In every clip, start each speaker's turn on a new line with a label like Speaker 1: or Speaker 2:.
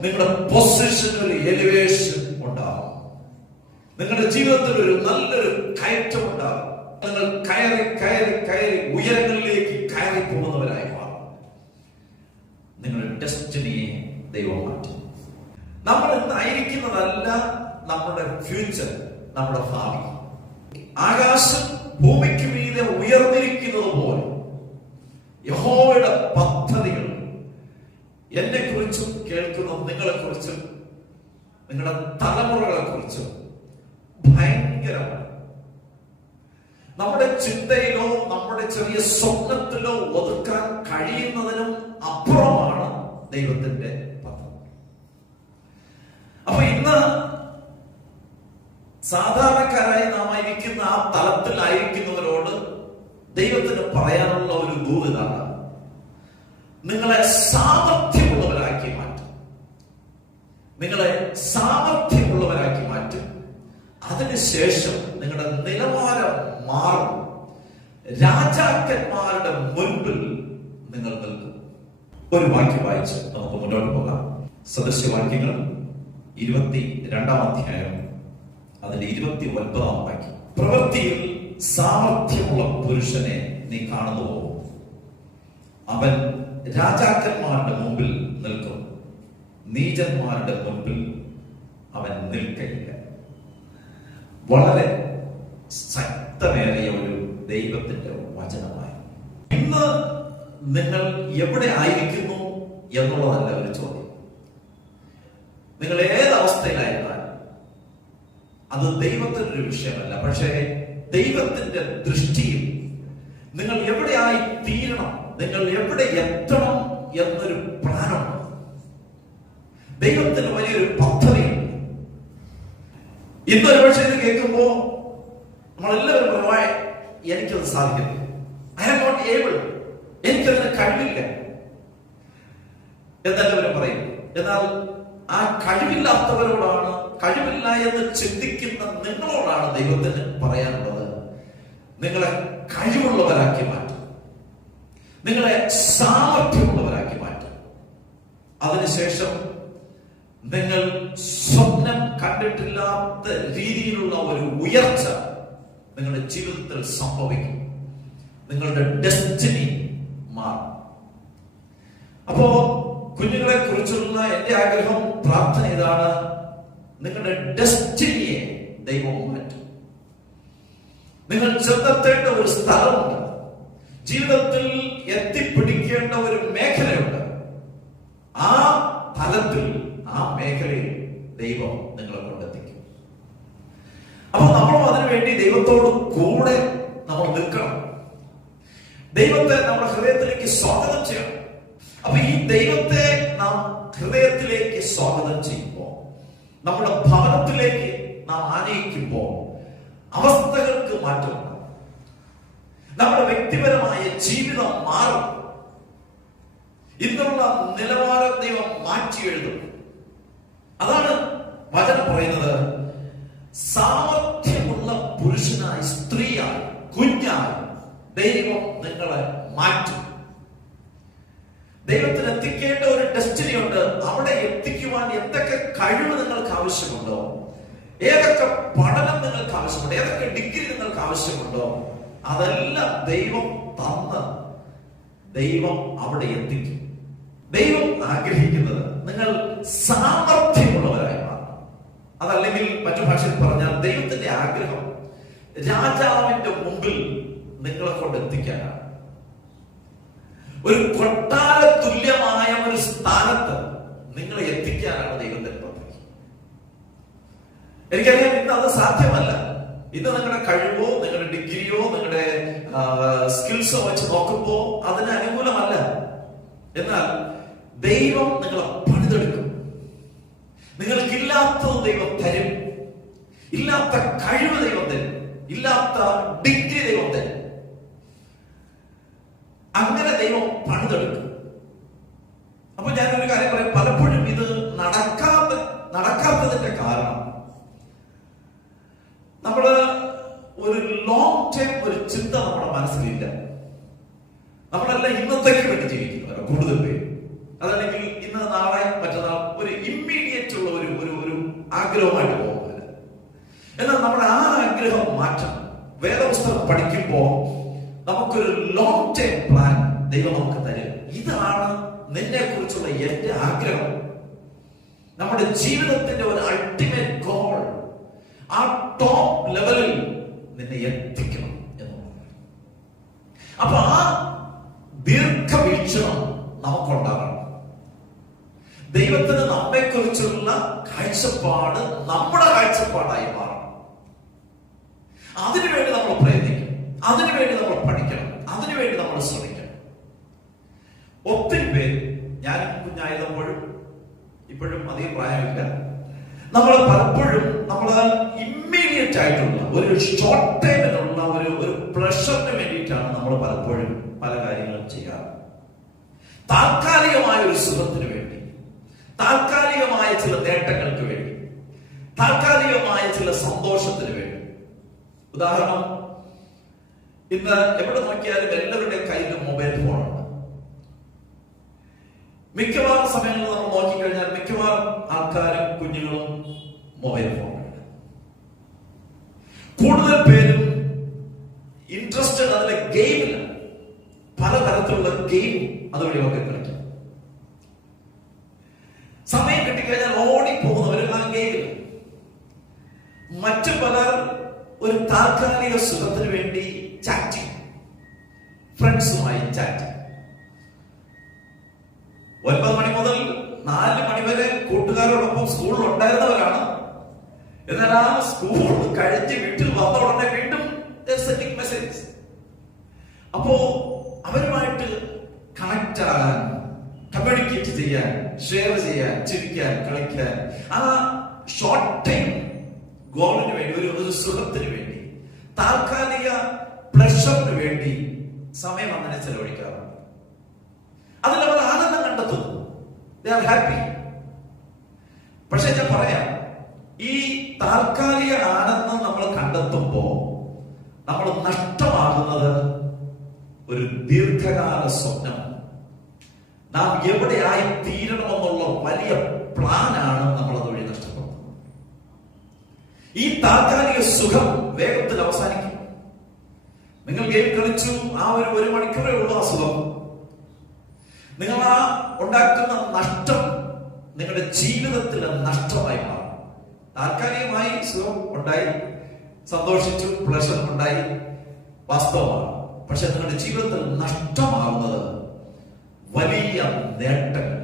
Speaker 1: നിങ്ങളുടെ പൊസിഷന് ഒരു എലിവേഷൻ ഉണ്ടാവും. നിങ്ങളുടെ ജീവിതത്തിൽ ഒരു നല്ലൊരു കയറ്റം ഉണ്ടാവും. നിങ്ങൾ കയറി കയറി കയറി ഉയരങ്ങളിലേക്ക് കയറി പോകുന്നവരായി മാറും. നിങ്ങളുടെ ഡെസ്റ്റിനിയെ ദൈവം മാറ്റും. നമ്മൾ ഇന്നായിരിക്കുന്നതല്ല നമ്മുടെ ഫ്യൂച്ചർ നമ്മുടെ ഭാവി. ആകാശം ഭൂമിക്ക് മീതെ ഉയർന്നിരിക്കുന്നത് പോലെ യഹോയുടെ പദ്ധതികൾ എന്നെ കുറിച്ചും കേൾക്കുന്ന നിങ്ങളെ കുറിച്ചും നിങ്ങളുടെ തലമുറകളെ കുറിച്ചും ഭയങ്കരമാണ്. നമ്മുടെ ചിന്തയിലോ നമ്മുടെ ചെറിയ സ്വപ്നത്തിലോ ഒതുക്കാൻ കഴിയുന്നതിനും അപ്പുറമാണ് ദൈവത്തിന്റെ പദ്ധതി അപ്പൊ ഇന്ന് സാധാരണക്കാരായി നാം ആയിരിക്കുന്ന ആ തലത്തിലായിരിക്കുന്നവരോട് ദൈവത്തിന് പറയാനുള്ള ഒരു ദൂരിതാണ് നിങ്ങളെ സാമർഥ്യമുള്ളവരാക്കി മാറ്റും. നിങ്ങളെ സാമർഥ്യമുള്ളവരാക്കി മാറ്റും. അതിനുശേഷം നിങ്ങളുടെ നിലവാരം മാറും. രാജാക്കന്മാരുടെ മുൻപിൽ നിങ്ങൾ നിൽക്കും. ഒരു വാക്യം വായിച്ച് നമുക്ക് മുന്നോട്ട് പോകാം. സദസ്യവാക്യങ്ങൾ ഇരുപത്തി രണ്ടാം അധ്യായം അതിന്റെ ഇരുപത്തി ഒൻപതാം വാക്യം. പ്രവൃത്തിയിൽ സാമർഥ്യമുള്ള പുരുഷനെ നീ കാണുന്നുവോ? അവൻ രാജാക്കന്മാരുടെ മുമ്പിൽ നിൽക്കും. നീചന്മാരുടെ മുമ്പിൽ അവൻ നിൽക്കയില്ല. വളരെ ശക്തമേറിയ ഒരു ദൈവത്തിന്റെ വചനമായി. ഇന്ന് നിങ്ങൾ എവിടെ ആയിരിക്കുന്നു എന്നുള്ളതല്ല ഒരു ചോദ്യം. നിങ്ങൾ ഏത് അവസ്ഥയിലായിരുന്നാൽ അത് ദൈവത്തിന്റെ ഒരു വിഷയമല്ല. പക്ഷേ ദൈവത്തിന്റെ ദൃഷ്ടിയിൽ നിങ്ങൾ എവിടെയായി തീരണം നിങ്ങൾ എവിടെ എത്തണം എന്നൊരു പ്ലാനം. ദൈവത്തിന് വലിയൊരു പദ്ധതി. ഇന്നൊരു പക്ഷേ ഇത് കേൾക്കുമ്പോ നമ്മളെല്ലാവരും പറയുവാ എനിക്കത് സാധിക്കുന്നു ഐ ആം നോട്ട് ഏബിൾ എനിക്കതിന് കഴിവില്ല. എന്നെല്ലാവരും പറയും എന്നാൽ ആ കഴിവില്ലാത്തവരോടാണ് കഴിവില്ല എന്ന് ചിന്തിക്കുന്ന നിങ്ങളോടാണ് ദൈവത്തിന് പറയാനുള്ളത്. നിങ്ങളെ കഴിവുള്ളവരാക്കി മാറ്റും നിങ്ങളെ സാമർഥ്യമുള്ളവരാക്കി മാറ്റും. അതിനുശേഷം നിങ്ങൾ സ്വപ്നം കണ്ടിട്ടില്ലാത്ത രീതിയിലുള്ള ഒരു ഉയർച്ച നിങ്ങളുടെ ജീവിതത്തിൽ സംഭവിക്കും. നിങ്ങളുടെ ഡെസ്റ്റിനി മാറും. അപ്പോ കുഞ്ഞുങ്ങളെ കുറിച്ചുള്ള എന്റെ ആഗ്രഹം പ്രാർത്ഥന ഇതാണ്. നിങ്ങളുടെ ഡെസ്റ്റിനിയെ ദൈവം മാറ്റും. നിങ്ങൾ ചെന്നെത്തേണ്ട ഒരു സ്ഥലമുണ്ട്. ജീവിതത്തിൽ എത്തിപ്പിടിക്കേണ്ട ഒരു മേഖലയുണ്ട്. ആ തലത്തിൽ ആ മേഖലയിൽ ദൈവം നിങ്ങളെ കൊണ്ടെത്തിക്കും. അപ്പൊ നമ്മളും അതിനുവേണ്ടി ദൈവത്തോട് കൂടെ നമ്മൾ നിൽക്കണം. ദൈവത്തെ നമ്മുടെ ഹൃദയത്തിലേക്ക് സ്വാഗതം ചെയ്യണം. അപ്പൊ ഈ ദൈവത്തെ നാം ഹൃദയത്തിലേക്ക് സ്വാഗതം ചെയ്യുമ്പോൾ നമ്മുടെ ഭവനത്തിലേക്ക് നാം ആനയിക്കുമ്പോൾ അവസ്ഥകൾക്ക് മാറ്റമുണ്ട് നമ്മുടെ വ്യക്തിപരമായ ജീവിതം മാറും. ഇന്നുള്ള നിലവാരം ദൈവം മാറ്റി എഴുതും. അതാണ് വചനം പറയുന്നത്. സാമർഥ്യമുള്ള പുരുഷനായി സ്ത്രീയായി കുഞ്ഞായി ദൈവം നിങ്ങളെ മാറ്റും. ദൈവത്തിന് എത്തിക്കേണ്ട ഒരു ഡെസ്റ്റിനി ഉണ്ട്. അവിടെ എത്തിക്കുവാൻ എന്തൊക്കെ കഴിവ് നിങ്ങൾക്ക് ആവശ്യമുണ്ടോ? ഏതൊക്കെ പഠനം നിങ്ങൾക്ക് ആവശ്യമുണ്ടോ? ഏതൊക്കെ ഡിഗ്രി നിങ്ങൾക്ക് ആവശ്യമുണ്ടോ? അതെല്ലാം ദൈവം തന്ന് ദൈവം അവിടെ എത്തിക്കും. ദൈവം ആഗ്രഹിക്കുന്നത് നിങ്ങൾ സാമർഥ്യമുള്ളവരായി അതല്ലെങ്കിൽ മറ്റു ഭാഷയിൽ പറഞ്ഞാൽ ദൈവത്തിന്റെ ആഗ്രഹം രാജാവിന്റെ മുമ്പിൽ നിങ്ങളെ കൊണ്ട് എത്തിക്കാനാണ്. ഒരു കൊട്ടാര തുല്യമായ ഒരു സ്ഥാനത്ത് നിങ്ങളെ എത്തിക്കാനാണ് ദൈവത്തിന്റെ പദ്ധതി. എനിക്കറിയാം ഇന്ന് അത് സാധ്യമല്ല. ഇന്ന് നിങ്ങളുടെ കഴിവോ നിങ്ങളുടെ ഡിഗ്രിയോ നിങ്ങളുടെ സ്കിൽസോ വെച്ച് നോക്കുമ്പോ അതിന് അനുകൂലമല്ല. എന്നാൽ ദൈവം നിങ്ങളെ പണിതെടുക്കും. നിങ്ങൾക്കില്ലാത്തത് ദൈവം തരും. ഇല്ലാത്ത കഴിവ് ദൈവം തരും. ഇല്ലാത്ത ഡിഗ്രി ദൈവം തരും. അങ്ങനെ ദൈവം പണിതെടുക്കും. അപ്പൊ ഞാനൊരു കാര്യം പറയാം. പലപ്പോഴും ഇന്നത്തേക്ക് വേണ്ടി ജീവിക്കുന്നവരാണ് കൂടുതൽ പേര്. അതല്ലെങ്കിൽ ഇന്ന് നാളെ മറ്റന്നാൾ ഒരു ഒരു ആഗ്രഹമായിട്ട് പോകരുത് എന്നാൽ നമ്മുടെ ആ ആഗ്രഹം മാറ്റണം. വേദപുസ്തകം പഠിക്കുമ്പോൾ നമുക്കൊരു ലോങ് ടൈം പ്ലാൻ ദൈവം നമുക്ക് തരും. ഇതാണ് നിന്നെ കുറിച്ചുള്ള എന്റെ ആഗ്രഹം. നമ്മുടെ ജീവിതത്തിന്റെ ഒരു അൾട്ടിമേറ്റ് ഗോൾ ആ ടോപ്പ് ലെവലിൽ നിന്നെ എത്തിക്കണം എന്നുള്ളത് അപ്പൊ ആ ദീർഘവീക്ഷണം നമുക്കുണ്ടാകണം. ദൈവത്തിന് നമ്മെക്കുറിച്ചുള്ള കാഴ്ചപ്പാട് നമ്മുടെ കാഴ്ചപ്പാടായി മാറണം. അതിനുവേണ്ടി നമ്മൾ പ്രയത്നിക്കണം. അതിനുവേണ്ടി നമ്മൾ പഠിക്കണം. അതിനുവേണ്ടി നമ്മൾ ശ്രമിക്കണം. ഒത്തിരി പേര് ഞാൻ കുഞ്ഞായതപ്പോഴും ഇപ്പോഴും അധികം പ്രായമില്ല. നമ്മൾ പലപ്പോഴും നമ്മൾ ഇമ്മീഡിയറ്റ് ആയിട്ടുള്ള ഒരു ഷോർട്ട് ടൈമിലുള്ള ഒരു ഒരു പ്രഷറിന് വേണ്ടിയിട്ടാണ് നമ്മൾ പലപ്പോഴും പല കാര്യങ്ങളും ചെയ്യാറ്. താൽക്കാലികമായ ഒരു സുഖത്തിന് വേണ്ടി താൽക്കാലികമായ ചില നേട്ടങ്ങൾക്ക് വേണ്ടി താൽക്കാലികമായ ചില സന്തോഷത്തിന് വേണ്ടി. ഉദാഹരണം ഇന്ന് എവിടെ നോക്കിയാലും എല്ലാവരുടെയും കയ്യിൽ മൊബൈൽ ഫോണുണ്ട് മിക്കവാറും സമയങ്ങളിൽ നമ്മൾ നോക്കിക്കഴിഞ്ഞാൽ മിക്കവാറും ആൾക്കാരും കുഞ്ഞുങ്ങളും മൊബൈൽ ഫോണാണ് കൂടുതൽ പേരും ഇൻട്രസ്റ്റഡ് അതിലെ ഗെയിമിലാണ് പലതരത്തിലുള്ള ഗെയിം അതുവഴി ഒക്കെ കളിക്കും സമയം കിട്ടിക്കഴിഞ്ഞാൽ ഓടിപ്പോകുന്നവർ ആ ഗെയിമിൽ മറ്റു പലർ ഒരു താൽക്കാലിക സുഖത്തിന് വേണ്ടി ചാറ്റിംഗ് ഫ്രണ്ട്സുമായി ചാറ്റിംഗ് ഒൻപത് മണി മുതൽ നാല് മണി വരെ കൂട്ടുകാരോടൊപ്പം സ്കൂളിൽ ഉണ്ടായിരുന്നവരാണ് എന്നാൽ ആ സ്കൂൾ കഴിഞ്ഞ് വീട്ടിൽ വന്ന ഉടനെ വീണ്ടും മെസ്സേജ് അപ്പോ അവരുമായിട്ട് കണക്ട് ആകാൻ കമ്മ്യൂണിക്കേറ്റ് ചെയ്യാൻ ഷെയർ ചെയ്യാൻ ചിരിക്കാൻ കളിക്കാൻ ആ ഷോർട്ട് ടൈം ഗോളിന് വേണ്ടി ഒരു ഒരു സുഖത്തിന് വേണ്ടി താൽക്കാലിക പ്ലഷറിന് വേണ്ടി സമയം അങ്ങനെ ചെലവഴിക്കാറുണ്ട്. അതിൽ അവർ ആനന്ദം കണ്ടെത്തുന്നു ഹാപ്പി പക്ഷെ ഞാൻ പറയാം ഈ താൽക്കാലിക ആനന്ദം നമ്മൾ കണ്ടെത്തുമ്പോ നമ്മൾ നഷ്ടമാകുന്നത് ഒരു ദീർഘകാല സ്വപ്നം. നാം എവിടെയായി തീരണമെന്നുള്ള വലിയ പ്ലാനാണ് നമ്മൾ അതുവഴി നഷ്ടപ്പെടുന്നത്. ഈ താൽക്കാലിക സുഖം വേഗത്തിൽ അവസാനിക്കും. നിങ്ങൾ ഗെയിം കളിച്ചു ആ ഒരു ഒരു മണിക്കൂറേ ഉള്ളൂ. നിങ്ങൾ ആ ഉണ്ടാക്കുന്ന നഷ്ടം നിങ്ങളുടെ ജീവിതത്തിൽ നഷ്ടമായി മാറും. താൽക്കാലികമായി സുഖം ഉണ്ടായി സന്തോഷിച്ചു പ്ലഷർ ഉണ്ടായി വാസ്തവമാണ്. പക്ഷെ നിങ്ങളുടെ ജീവിതത്തിൽ നഷ്ടമാകുന്നത് വലിയ നേട്ടങ്ങൾ.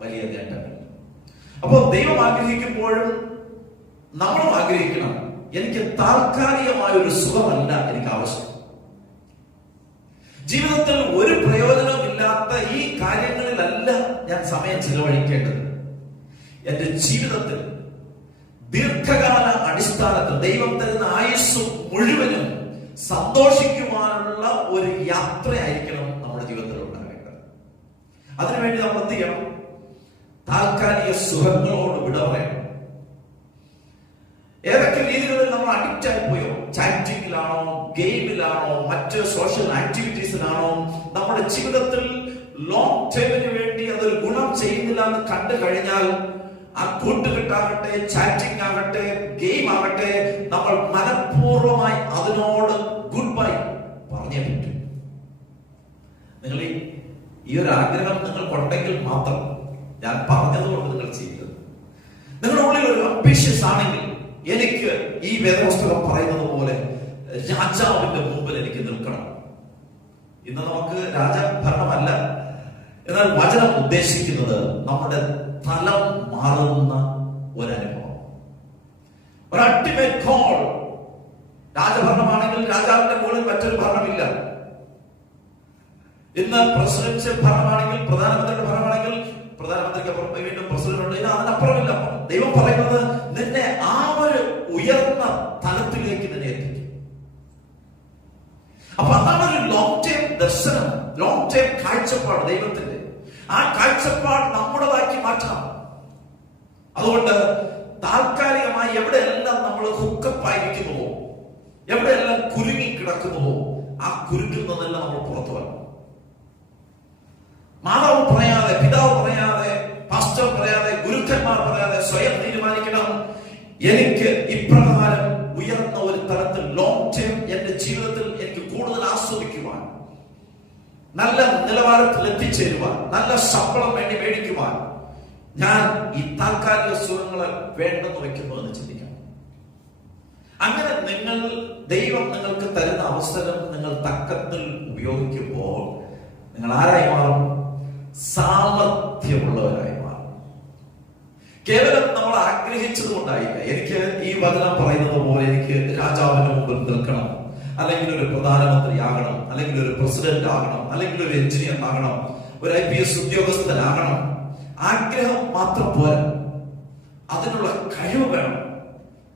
Speaker 1: വലിയ നേട്ടങ്ങൾ. അപ്പോൾ ദൈവം ആഗ്രഹിക്കുമ്പോഴും നമ്മളും ആഗ്രഹിക്കണം എനിക്ക് താൽക്കാലികമായ ഒരു സുഖമല്ല എനിക്ക് ആവശ്യം. ജീവിതത്തിൽ ഒരു പ്രയോജനമില്ലാത്ത ഈ കാര്യങ്ങളിലല്ല ഞാൻ സമയം ചിലവഴിക്കേണ്ടത്. എന്റെ ജീവിതത്തിൽ ദീർഘകാല അടിസ്ഥാനത്തിൽ ദൈവം തരുന്ന ആയുസ് മുഴുവനും സന്തോഷിക്കുവാനുള്ള ഒരു യാത്രയായിരിക്കണം നമ്മുടെ ജീവിതത്തിൽ ഉണ്ടാകേണ്ടത്. അതിനുവേണ്ടി നമ്മൾ എന്ത് ചെയ്യണം? താൽക്കാലിക സുഖങ്ങളോട് വിട പറയണം. ഏതൊക്കെ രീതികളിൽ നമ്മൾ അഡിക്റ്റ് പോയോ ചാറ്റിംഗിലാണോ ഗെയിമിലാണോ മറ്റ് സോഷ്യൽ ആക്ടിവിറ്റീസിലാണോ നമ്മുടെ ജീവിതത്തിൽ ലോങ് ടേമിന് വേണ്ടി അതൊരു ഗുണം ചെയ്യുന്നില്ല എന്ന് കണ്ടു കഴിഞ്ഞാൽ ആ കൂട്ടുകെട്ടാകട്ടെ ചാറ്റിംഗ് ആകട്ടെ ഗെയിം ആകട്ടെ നമ്മൾ മനഃപൂർവമായി അതിനോട് ഗുഡ് ബൈ പറഞ്ഞേ പറ്റും. നിങ്ങൾ ഈ- ഒരു ആഗ്രഹം നിങ്ങൾക്കുണ്ടെങ്കിൽ മാത്രം ഞാൻ പറഞ്ഞതുകൊണ്ട് നിങ്ങൾ ചെയ്യരുത് നിങ്ങളുടെ ഉള്ളിൽ ഒരു അംബിഷ്യസ് ആണെങ്കിൽ എനിക്ക് ഈ വേദപുസ്തകം പറയുന്നത് പോലെ രാജാവിന്റെ മുമ്പിൽ എനിക്ക് നിൽക്കണം. ഇന്ന് നമുക്ക് രാജഭരണമല്ല. എന്നാൽ വചനം ഉദ്ദേശിക്കുന്നത് നമ്മുടെ തലം മാറുന്ന ഒരനുഭവം. ഒരു കോൾ രാജഭരണമാണെങ്കിൽ രാജാവിന്റെ മുകളിൽ മറ്റൊരു ഭരണമില്ല. ഇന്ന് പ്രസിഡൻഷ്യൽ ഭരണമാണെങ്കിൽ പ്രധാനമന്ത്രിയുടെ ഭരണമാണെങ്കിൽ പ്രധാനമന്ത്രിക്ക് അപ്പുറം വീണ്ടും പ്രസിഡന്റ് ഉണ്ട്. അതിനപ്പുറമില്ല. ദൈവം പറയുന്നത് നിന്നെ ആ ഒരു കാഴ്ചപ്പാട് ദൈവത്തിന്റെ. ആ കാഴ്ചപ്പാട് നമ്മുടേതാക്കി മാറ്റണം. അതുകൊണ്ട് താൽക്കാലികമായി എവിടെയെല്ലാം നമ്മൾ ഹുക്കപ്പായിരിക്കുന്നുവോ എവിടെയെല്ലാം കുരുങ്ങി കിടക്കുന്നുവോ ആ കുരുക്കിൽ നിന്നെല്ലാം നമ്മൾ പുറത്തു വരണം. മാതാവ് പറയാതെ പിതാവ് പറയാതെ പാസ്റ്റർ പറയാതെ ഗുരുക്കന്മാർ പറയാതെ സ്വയം തീരുമാനിക്കണം. എനിക്ക് ഇപ്രകാരം നല്ല നിലവാരത്തിൽ എത്തിച്ചേരുവാൻ നല്ല ശമ്പളം വേണ്ടി മേടിക്കുവാൻ ഞാൻ ഈ താൽക്കാലിക സുഖങ്ങളെ വേണ്ടെന്ന് വെക്കുന്നു എന്ന് ചിന്തിക്കണം അങ്ങനെ നിങ്ങൾ ദൈവം നിങ്ങൾക്ക് തരുന്ന അവസരം നിങ്ങൾ തക്കത്തിൽ ഉപയോഗിക്കുമ്പോൾ നിങ്ങൾ ആരായി മാറും? സാമർഥ്യമുള്ളവരായി മാറും. കേവലം നമ്മൾ ആഗ്രഹിച്ചത് കൊണ്ടായില്ല എനിക്ക് ഈ വചനം പറയുന്നത് പോലെ എനിക്ക് രാജാവിന്റെ മുമ്പിൽ നിൽക്കണം. അല്ലെങ്കിൽ ഒരു പ്രധാനമന്ത്രി ആകണം അല്ലെങ്കിൽ ഒരു പ്രസിഡന്റ് ആകണം അല്ലെങ്കിൽ ഒരു എഞ്ചിനീയർ ആകണം ഒരു ഐ പി എസ് ഉദ്യോഗസ്ഥനാകണം. ആഗ്രഹം മാത്രം പോരാ. അതിനുള്ള കഴിവ് വേണം.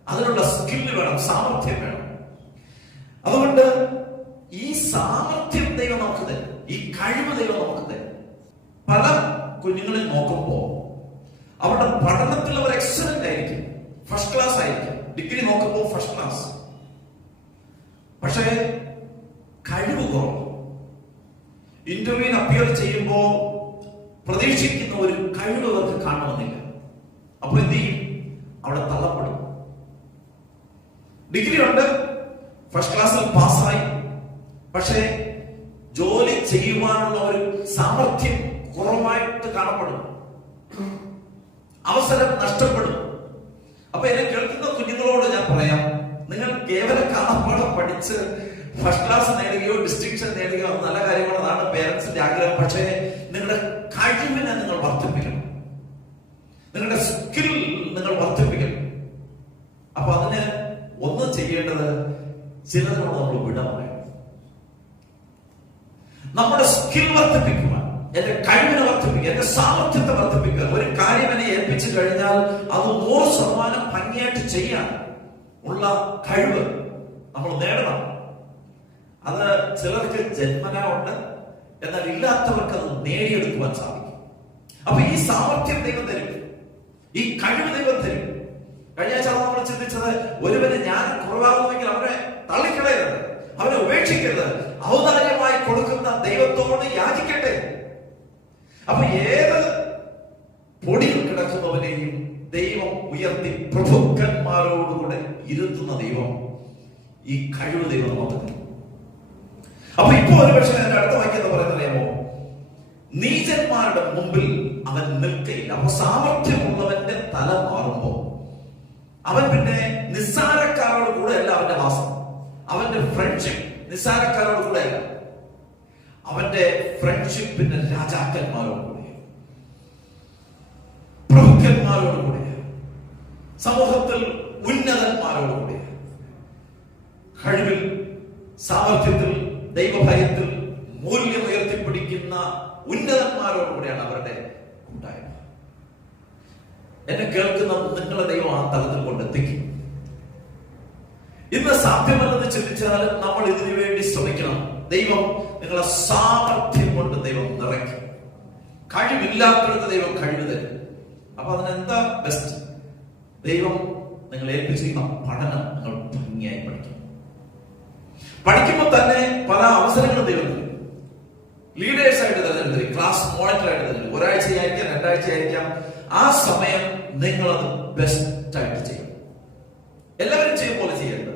Speaker 1: അതിനുള്ള സ്കില്ല് വേണം സാമർഥ്യം വേണം. അതുകൊണ്ട് ഈ സാമർഥ്യം ദൈവം നമുക്ക് തരും. ഈ കഴിവ് ദൈവം നമുക്ക് തരും. പല കുഞ്ഞുങ്ങളിൽ നോക്കുമ്പോൾ അവരുടെ പഠനത്തിൽ അവർ എക്സലന്റ് ആയിരിക്കും. ഫസ്റ്റ് ക്ലാസ് ആയിരിക്കും. ഡിഗ്രി നോക്കുമ്പോൾ ഫസ്റ്റ് ക്ലാസ് പക്ഷേ കഴിവ് കുറവ് ഇന്റർവ്യൂവിന് അപ്പിയർ ചെയ്യുമ്പോൾ പ്രതീക്ഷിക്കുന്ന ഒരു കഴിവ് അവർക്ക് കാണണമെന്നില്ല. അപ്പൊ എന്ത് ചെയ്യും? അവിടെ തള്ളപ്പെടും. ഡിഗ്രി ഉണ്ട്. ഫസ്റ്റ് ക്ലാസ്സിൽ പാസ്സായി. പക്ഷേ ജോലി ചെയ്യുവാനുള്ള ഒരു സാമർഥ്യം കുറവായിട്ട് കാണപ്പെടും. അവസരം നഷ്ടപ്പെടും. അപ്പൊ എന്നെ കേൾക്കുന്ന കുഞ്ഞുങ്ങളോട് ഞാൻ പറയാം നിങ്ങൾ കേവല കാണപ്പാടം പഠിച്ച് ഫസ്റ്റ് ക്ലാസ് നേടുകയോ ഡിസ്റ്റിങ്ഷൻ നേടുകയോ നല്ല കാര്യമാണ് പേരൻസിന്റെ ആഗ്രഹം. പക്ഷേ നിങ്ങളുടെ കഴിവിനെ നിങ്ങൾ വർദ്ധിപ്പിക്കണം. നിങ്ങളുടെ സ്കിൽ നിങ്ങൾ വർദ്ധിപ്പിക്കണം. അപ്പൊ അതിന് ഒന്ന് ചെയ്യേണ്ടത് ചിലതിനോട് നമ്മൾ വിട പറയണം. നമ്മുടെ സ്കിൽ വർദ്ധിപ്പിക്കുവാൻ എന്റെ കഴിവിനെ വർദ്ധിപ്പിക്കുക എന്റെ സാമർഥ്യത്തെ വർദ്ധിപ്പിക്കുക. ഒരു കാര്യം എന്നെ ഏൽപ്പിച്ചു കഴിഞ്ഞാൽ അത് നൂറ് ശതമാനം ഭംഗിയായിട്ട് ചെയ്യാൻ ഉള്ള കഴിവ് നമ്മൾ നേടണം. അത് ചിലർക്ക് ജന്മന ഉണ്ട് എന്നാൽ ഇല്ലാത്തവർക്ക് അത് നേടിയെടുക്കുവാൻ സാധിക്കും. അപ്പൊ ഈ സാമർഥ്യം ദൈവം തരും. ഈ കഴിവ് ദൈവം തരും. കഴിഞ്ഞ ആഴ്ച നമ്മൾ ചിന്തിച്ചത് ഒരുവന് ഞാൻ കുറവാകുന്നുവെങ്കിൽ അവനെ തള്ളിക്കളയരുത്. അവനെ ഉപേക്ഷിക്കരുത്. ഔദാര്യമായി കൊടുക്കുന്ന ദൈവത്തോട് യാചിക്കട്ടെ. അപ്പൊ ഏത് പൊടിയിൽ കിടക്കുന്നവനെയും ദൈവം ഉയർത്തി പ്രഭുക്കന്മാരോടുകൂടെ ഇരുത്തുന്ന ദൈവം ഈ കഴിവ് ദൈവം നമുക്ക് അപ്പൊ ഇപ്പോ ഒരു പക്ഷേ അതിന്റെ അടുത്ത വാക്യം പറയുന്നറിയാമോ നീചന്മാരുടെ മുമ്പിൽ അവൻ നിൽക്കയില്ല. അപ്പൊ സാമർഥ്യമുള്ളവന്റെ തല മാറുമ്പോ അവൻ പിന്നെ നിസ്സാരക്കാരോട് കൂടെ അല്ല അവന്റെ വാസം. അവന്റെ ഫ്രണ്ട്ഷിപ്പ് നിസ്സാരക്കാരോട് കൂടെ അല്ല. അവന്റെ ഫ്രണ്ട്ഷിപ്പിന്റെ രാജാക്കന്മാരോട് കൂടെ. പ്രഭുക്കന്മാരോട് സമൂഹത്തിൽ ഉന്നതന്മാരോടുകൂടി കഴിവിൽ സാമർഥ്യത്തിൽ ദൈവഭയത്തിൽ മൂല്യം ഉയർത്തിപ്പിടിക്കുന്ന ഉന്നതന്മാരോടുകൂടിയാണ് അവരുടെ കൂട്ടായ്മ. എന്നെ കേൾക്കുന്ന നിങ്ങളെ ദൈവം ആ തലത്തിൽ കൊണ്ടെത്തിക്കും. ഇന്ന് സാധ്യമല്ലെന്ന് ചിന്തിച്ചാൽ നമ്മൾ ഇതിനു വേണ്ടി ശ്രമിക്കണം. ദൈവം നിങ്ങളെ സാമർഥ്യം കൊണ്ട് ദൈവം നിറയ്ക്കും. കഴിവില്ലാത്തടത്ത് ദൈവം കഴിവ് തരും. അപ്പൊ അതിനെന്താ ബെസ്റ്റ് ദൈവം നിങ്ങൾ ഏൽപ്പിച്ചിരിക്കുന്ന പഠനം നിങ്ങൾ ഭംഗിയായി പഠിക്കും. പഠിക്കുമ്പോൾ തന്നെ പല അവസരങ്ങളും ദൈവം തരും. ലീഡേഴ്സ് ആയിട്ട് തിരഞ്ഞെടുത്തിരിക്കും ക്ലാസ് മോണിറ്റർ ആയിട്ട് തിരഞ്ഞെടുക്കും ഒരാഴ്ച ആയിരിക്കാം രണ്ടാഴ്ച ആയിരിക്കാം ആ സമയം നിങ്ങൾ അത് ബെസ്റ്റ് ആയിട്ട് ചെയ്യും. എല്ലാവരും ചെയ്യും പോലെ ചെയ്യേണ്ടത്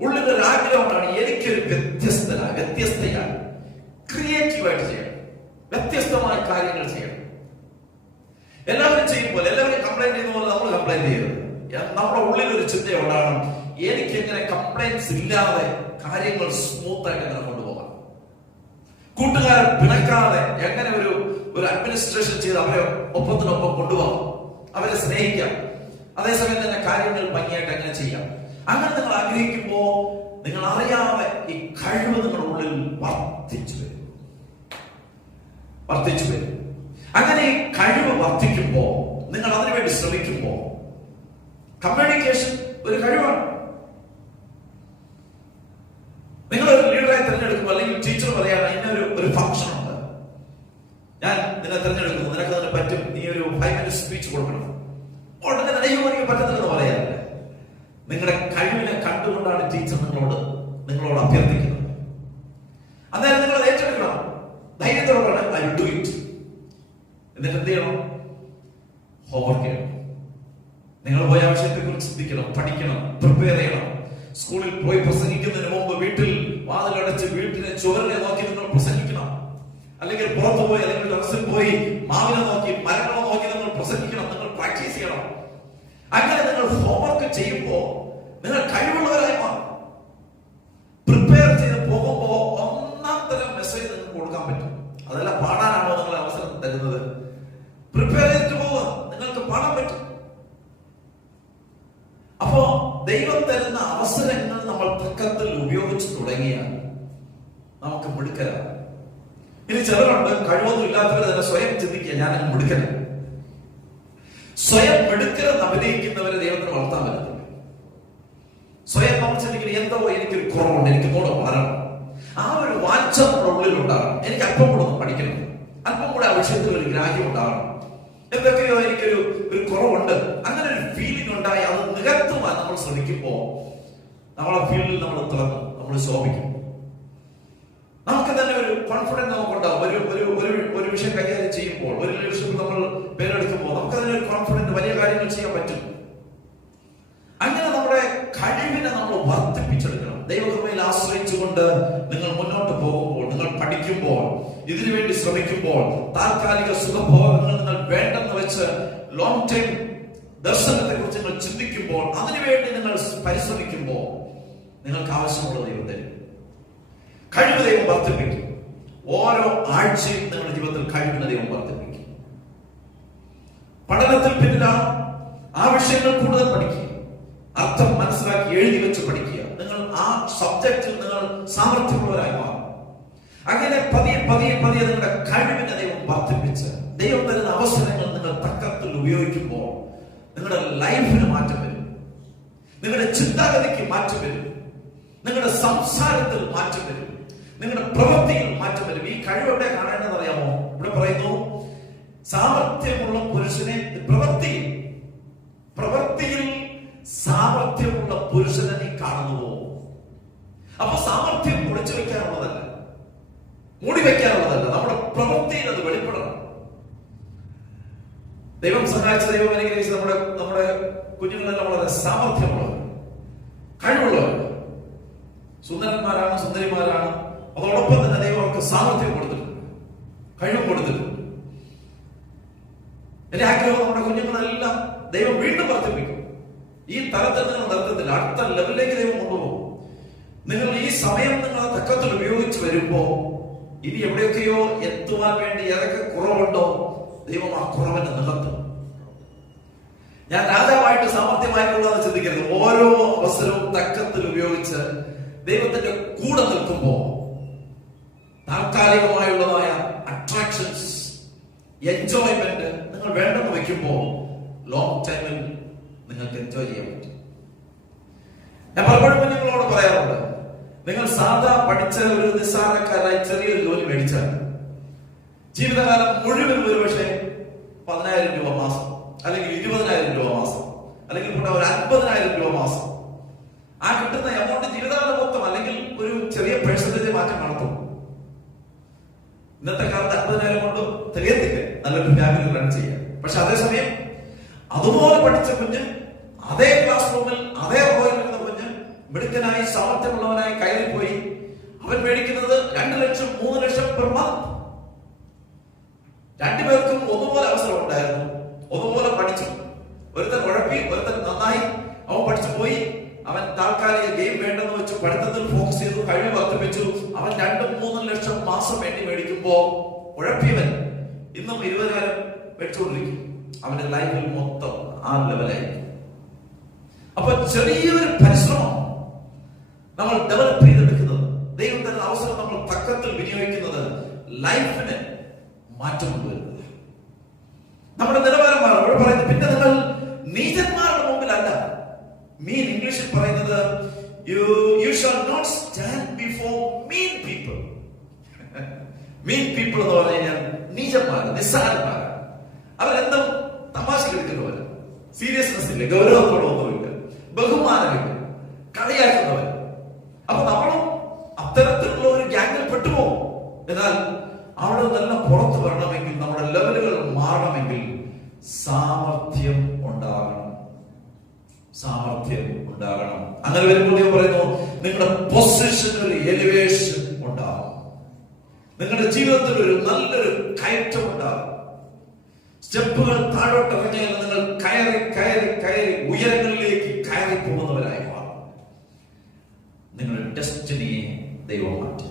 Speaker 1: ഉള്ളിൽ ഒരു ആഗ്രഹമാണ് എനിക്കൊരു വ്യത്യസ്തനാണ് വ്യത്യസ്തയാണ്. ക്രിയേറ്റീവായിട്ട് ചെയ്യണം. വ്യത്യസ്തമായ കാര്യങ്ങൾ ചെയ്യണം. എല്ലാവരും ചെയ്യും പോലെ എല്ലാവരും കംപ്ലൈന്റ് ചെയ്യുന്ന പോലെ നമ്മൾ കംപ്ലൈന്റ് ചെയ്യരുത്. നമ്മുടെ ഉള്ളിൽ ഒരു ചിന്ത ഉണ്ടാകണം എനിക്ക് എങ്ങനെ കംപ്ലൈൻസ് ഇല്ലാതെ കാര്യങ്ങൾ സ്മൂത്ത് ആയിട്ട് എങ്ങനെ കൊണ്ടുപോകാം? കൂട്ടുകാരെ പിണക്കാതെ എങ്ങനെ ഒരു ഒരു അഡ്മിനിസ്ട്രേഷൻ ചെയ്ത് അവരെ ഒപ്പത്തിനൊപ്പം കൊണ്ടുപോകാം? അവരെ സ്നേഹിക്കാം. അതേസമയം തന്നെ കാര്യങ്ങൾ ഭംഗിയായിട്ട് എങ്ങനെ ചെയ്യാം? അങ്ങനെ നിങ്ങൾ ആഗ്രഹിക്കുമ്പോ നിങ്ങൾ അറിയാതെ ഈ കഴിവ് നിങ്ങളുടെ ഉള്ളിൽ വർദ്ധിച്ചു വരും. വർദ്ധിച്ചു വരും. അങ്ങനെ ഈ കഴിവ് വർദ്ധിക്കുമ്പോ നിങ്ങൾ അതിനുവേണ്ടി ശ്രമിക്കുമ്പോ കമ്മ്യൂണിക്കേഷൻ ഒരു കഴിവാണ്. നിങ്ങൾ ഒരു ലീഡറായി തിരഞ്ഞെടുക്കുമ്പോൾ അല്ലെങ്കിൽ ടീച്ചർ പറയാൻ ഇന്നൊരു ഒരു ഫംഗ്ഷൻ ഉണ്ട്. ഞാൻ നിന്നെ തിരഞ്ഞെടുക്കുന്നു. നിനക്ക് അതിന് പറ്റും. നീ ഒരു ഫൈവ് മിനിറ്റ് സ്പീച്ച് കൊടുക്കണം. ഉടനെ അയ്യോ എനിക്ക് പറ്റത്തില്ലെന്ന് പറയാറില്ല. നിങ്ങളുടെ കഴിവിനെ കണ്ടുകൊണ്ടാണ് ടീച്ചർ നിങ്ങളോട് നിങ്ങളോട് അഭ്യർത്ഥിക്കുന്നത് അന്നേരം നിങ്ങൾ അത് ഏറ്റെടുക്കണം ധൈര്യത്തോടെ പറയണം ഐ ഡു ഇറ്റ് എന്നിട്ട് എന്ത് ചെയ്യണം ഹോംവർക്ക് ചെയ്യണം നിങ്ങൾ പോയ ആവശ്യത്തെ കുറിച്ച് ചിന്തിക്കണം പഠിക്കണം പ്രിപ്പയർ ചെയ്യണം സ്കൂളിൽ പോയി പ്രസംഗിക്കുന്നതിന് മുമ്പ് വീട്ടിൽ വാതിലടച്ച് വീട്ടിനെ ചുവരിനെ നോക്കി നിങ്ങൾ പ്രസംഗിക്കണം അല്ലെങ്കിൽ പുറത്തു പോയി അല്ലെങ്കിൽ ടെറസിൽ പോയി മാവിനെ നോക്കി മരങ്ങളെ നോക്കി നിങ്ങൾ പ്രസംഗിക്കണം നിങ്ങൾ പ്രാക്ടീസ് ചെയ്യണം അങ്ങനെ നിങ്ങൾ ചെയ്യുമ്പോൾ നിങ്ങൾ കഴിവുള്ളവരായി മാറും. പ്രിപ്പയർ ചെയ്ത് പോകുമ്പോ ഒന്നാം തരം മെസ്സേജ് നിങ്ങൾക്ക് കൊടുക്കാൻ പറ്റും. അതല്ല പാടാനാണോ നിങ്ങൾ അവസരം തരുന്നത്. പ്രിപ്പയർ ചെയ്തിട്ട് പോവുക. നിങ്ങൾക്ക് പാടാൻ പറ്റും. അപ്പോ ദൈവം തരുന്ന അവസരങ്ങൾ നമ്മൾ തക്കത്തിൽ ഉപയോഗിച്ച് തുടങ്ങിയാൽ നമുക്ക് മിടുക്കരാ ഇനി ചിലരുണ്ട് കഴിവൊന്നും ഇല്ലാത്തവരെ തന്നെ സ്വയം ചിന്തിക്കുക ഞാൻ മിടുക്കരാ സ്വയം മിടുക്കരെന്ന് അഭിനയിക്കുന്നവരെ ദൈവത്തിന് വളർത്താൻ പറ്റത്തില്ല. സ്വയം ചിന്തിക്കുന്നത് എന്തോ എനിക്കൊരു കുറവുണ്ട് എനിക്ക് കൂടെ വളരണം. ആ ഒരു വാച്ച നമ്മുടെ ഉള്ളിൽ ഉണ്ടാകണം എനിക്ക് അല്പം കൂടെ ഒന്ന് പഠിക്കണം. അല്പം കൂടെ ആ വിഷയത്തിൽ ഒരു ഗ്രാഹ്യം ഉണ്ടാകണം. എന്തൊക്കെയോ എനിക്കൊരു ഒരു കുറവുണ്ട്. അങ്ങനെ ഒരു ഫീലിംഗ് ഉണ്ടായി അത് നികത്തുവാൻ നമ്മൾ ശ്രമിക്കുമ്പോൾ നമ്മളെ ഫീൽഡിൽ നമ്മൾ തുറക്കും നമ്മൾ ശോഭിക്കും. നമുക്ക് തന്നെ ഒരു കോൺഫിഡൻസ് നമുക്കുണ്ടാവും. ഒരു ഒരു ഒരു ഒരു വിഷയം കൈകാര്യം ചെയ്യുമ്പോൾ ഒരു വിഷയം നമ്മൾ പേരെടുക്കുമ്പോൾ നമുക്ക് തന്നെ ഒരു കോൺഫിഡൻസ് വലിയ കാര്യങ്ങൾ ചെയ്യാൻ പറ്റും. കഴിവിനെ നമ്മൾ വർദ്ധിപ്പിച്ചെടുക്കണം. ദൈവകൃപയിൽ ആശ്രയിച്ചുകൊണ്ട് നിങ്ങൾ മുന്നോട്ട് പോകുമ്പോൾ നിങ്ങൾ പഠിക്കുമ്പോൾ ഇതിനു വേണ്ടി ശ്രമിക്കുമ്പോൾ താൽക്കാലിക സുഖഭോഗങ്ങൾ നിങ്ങൾ വേണ്ടെന്ന് വെച്ച് ലോങ് ടൈം ദർശനത്തെ കുറിച്ച് നിങ്ങൾ ചിന്തിക്കുമ്പോൾ അതിനുവേണ്ടി നിങ്ങൾ പരിശ്രമിക്കുമ്പോൾ നിങ്ങൾക്ക് ആവശ്യമുള്ള ദൈവം തരും. കഴിവ് ദൈവം വർദ്ധിപ്പിക്കും. ഓരോ ആഴ്ചയും നിങ്ങളുടെ ജീവിതത്തിൽ കഴിവിന് ദൈവം വർദ്ധിപ്പിക്കും. പഠനത്തിൽ പിന്നിലാണ് ആ വിഷയങ്ങൾ കൂടുതൽ പഠിക്കുക. അർത്ഥം മനസ്സിലാക്കി എഴുതി വെച്ച് പഠിക്കുക. നിങ്ങൾ ആ സബ്ജക്റ്റിൽ നിങ്ങൾ സാമർഥ്യമുള്ളവരായി മാറും. അങ്ങനെ പതിയെ പതിയെ പതിയെ നിങ്ങളുടെ കഴിവിനെ ദൈവം വർദ്ധിപ്പിച്ച് ദൈവം തരുന്ന അവസരങ്ങൾ നിങ്ങൾ തക്കത്തിൽ ഉപയോഗിക്കുമ്പോൾ നിങ്ങളുടെ ലൈഫിന് മാറ്റം വരും. നിങ്ങളുടെ ചിന്താഗതിക്ക് മാറ്റം വരും. നിങ്ങളുടെ സംസാരത്തിൽ മാറ്റം വരും. നിങ്ങളുടെ പ്രവൃത്തിയിൽ മാറ്റം വരും. ഈ കഴിവെവിടെ കാണേണ്ടത് അറിയാമോ? ഇവിടെ പറയുന്നു സാമർഥ്യമുള്ള പുരുഷനെ പ്രവൃത്തിയിൽ പ്രവൃത്തിയിൽ സാമർഥ്യമുള്ള പുരുഷനെ നീ കാണുന്നുവോ? അപ്പൊ സാമർഥ്യം ഒളിച്ചു വെക്കാനുള്ളതല്ല മൂടി വെക്കാനുള്ളതല്ല നമ്മുടെ പ്രവൃത്തിയിൽ അത് വെളിപ്പെടണം. ദൈവം സഹായിച്ച ദൈവം അനുഗ്രഹിച്ച് നമ്മുടെ നമ്മുടെ കുഞ്ഞുങ്ങളെല്ലാം വളരെ സാമർഥ്യമുള്ളവർ. കഴിവുള്ളവർ. സുന്ദരന്മാരാണ് സുന്ദരിമാരാണ്. അതോടൊപ്പം തന്നെ ദൈവം അവർക്ക് സാമർഥ്യം കൊടുത്തിട്ടുണ്ട്. കഴിവും കൊടുത്തിട്ടുണ്ട്. എന്റെ ആഗ്രഹം നമ്മുടെ കുഞ്ഞുങ്ങളെല്ലാം ദൈവം വീണ്ടും വർദ്ധിപ്പിക്കും. ഈ തലത്തിൽ നിങ്ങൾ നിർത്തത്തില്ല. അടുത്ത ലെവലിലേക്ക് ദൈവം കൊണ്ടുപോകും. നിങ്ങൾ ഈ സമയം നിങ്ങൾ തക്കത്തിൽ ഉപയോഗിച്ച് വരുമ്പോ ഇനി എവിടെയൊക്കെയോ എത്തുവാൻ വേണ്ടി ഏതൊക്കെ കുറവുണ്ടോ ദൈവം ആ കുറവിനെ നികത്തും ഞാൻ രാജാവായിട്ട് സാമർഥ്യമായിട്ടുള്ള ചിന്തിക്കരുത് ഓരോ അവസരവും തക്കത്തിൽ ഉപയോഗിച്ച് ദൈവത്തിന്റെ കൂടെ നിൽക്കുമ്പോ താൽക്കാലികമായുള്ളതായ അട്രാക്ഷൻസ് എൻജോയ്മെന്റ് നിങ്ങൾ വേണ്ടെന്ന് വെക്കുമ്പോ ലോങ് ടൈമിൽ നിങ്ങൾക്ക് എൻജോയ് ചെയ്യാൻ പറ്റും. ഞാൻ പലപ്പോഴും നിങ്ങളോട് പറയാറുണ്ട് നിങ്ങൾ സാധാ പഠിച്ച ഒരു നിസ്സാരക്കാരായി ചെറിയൊരു ജോലി മേടിച്ചാൽ ജീവിതകാലം മുഴുവൻ ഒരുപക്ഷെ പതിനായിരം രൂപ മാസം അല്ലെങ്കിൽ ഇരുപതിനായിരം രൂപ മാസം അല്ലെങ്കിൽ കൂടെ ഒരു അൻപതിനായിരം രൂപ മാസം. ആ കിട്ടുന്ന എമൗണ്ട് ജീവിതകാലം മൊത്തം അല്ലെങ്കിൽ ഒരു ചെറിയ പേഴ്സന്റേജ് മാറ്റം നടത്തും. ഇന്നത്തെ കാലത്ത് അൻപതിനായിരം കൊണ്ട് തികയത്തില്ല. നല്ലൊരു ഫാമിലി റൺ ചെയ്യാൻ. പക്ഷെ അതേസമയം അതുപോലെ പഠിച്ച കുഞ്ഞ് അതേ ക്ലാസ് റൂമിൽ അതേ റോയിൽ നിന്ന് കുഞ്ഞ് മിടുക്കനായി സാമർത്ഥ്യമുള്ളവനായി പോയി. അവൻ മേടിക്കുന്നത് രണ്ട് ലക്ഷം മൂന്ന് ലക്ഷം പെർ മന്ത് രണ്ടുപേർക്കും ഒന്നുപോലെ അവസരം ഉണ്ടായിരുന്നു. ഒന്നുപോലെ പഠിച്ചു. ഒരുത്തൻ ഉഴപ്പി ഒരുത്തൻ നന്നായി. അവൻ പഠിച്ചു പോയി. അവൻ താൽക്കാലിക ഗെയിം വേണ്ടെന്ന് വെച്ചു പഠിത്തത്തിൽ ഫോക്കസ് ചെയ്തു കഴിവ് വർദ്ധിപ്പിച്ചു. അവൻ രണ്ടും മൂന്നും ലക്ഷം മാസം വേണ്ടി മേടിക്കുമ്പോ ഉഴപ്പിയവൻ ഇന്നും ഇരുപതിനായിരം മേടിച്ചുകൊണ്ടിരിക്കും. അവന്റെ ലൈഫിൽ മൊത്തം ആ ലെവലായി അപ്പൊ ചെറിയൊരു പരിശ്രമം നമ്മൾ ഡെവലപ്പ് ചെയ്തെടുക്കുന്നത് ദൈവം തരുന്ന അവസരം നമ്മൾ തക്കത്തിൽ വിനിയോഗിക്കുന്നത് ലൈഫിന് മാറ്റം കൊണ്ടുവരുന്നത്. നമ്മുടെ നിലവാരം മാറും പറയുന്നത് പിന്നെ നിങ്ങൾ നീചന്മാരുടെ മുമ്പിലല്ല. മീൻ ഇംഗ്ലീഷിൽ പറയുന്നത് you you shall not stand before mean people mean people എന്ന് പറഞ്ഞു കഴിഞ്ഞാൽ നീചന്മാർ നിസ്സാരന്മാർ അവരെന്തും തമാശ എടുക്കുന്നവർ സീരിയസ്നെസ് ഇല്ല? ഗൗരവത്തോടൊന്നുമില്ല കിട്ടും കളിയാക്കുന്നവൻ. അപ്പൊ നമ്മളും അത്തരത്തിലുള്ള ഒരു ഗ്യാങ്ങിൽ പെട്ടുപോകും. എന്നാൽ അവിടെ നിന്നെല്ലാം പുറത്തു വരണമെങ്കിൽ നമ്മുടെ ലെവലുകൾ മാറണമെങ്കിൽ സാമർഥ്യം ഉണ്ടാകണം. സാമർഥ്യം ഉണ്ടാകണം. അങ്ങനെ വരുമ്പോൾ ദൈവം പറയുന്നു നിങ്ങളുടെ പൊസിഷൻ ഒരു എലിവേഷൻ ഉണ്ടാകും. നിങ്ങളുടെ ജീവിതത്തിൽ ഒരു നല്ലൊരു കയറ്റം ഉണ്ടാകും. സ്റ്റെപ്പുകൾ താഴോട്ട് ഇറങ്ങിയാൽ നിങ്ങൾ കയറി കയറി കയറി ഉയരങ്ങളിലേക്ക് നിങ്ങളുടെ ഡെസ്റ്റിനിയെ ദൈവം മാറ്റി.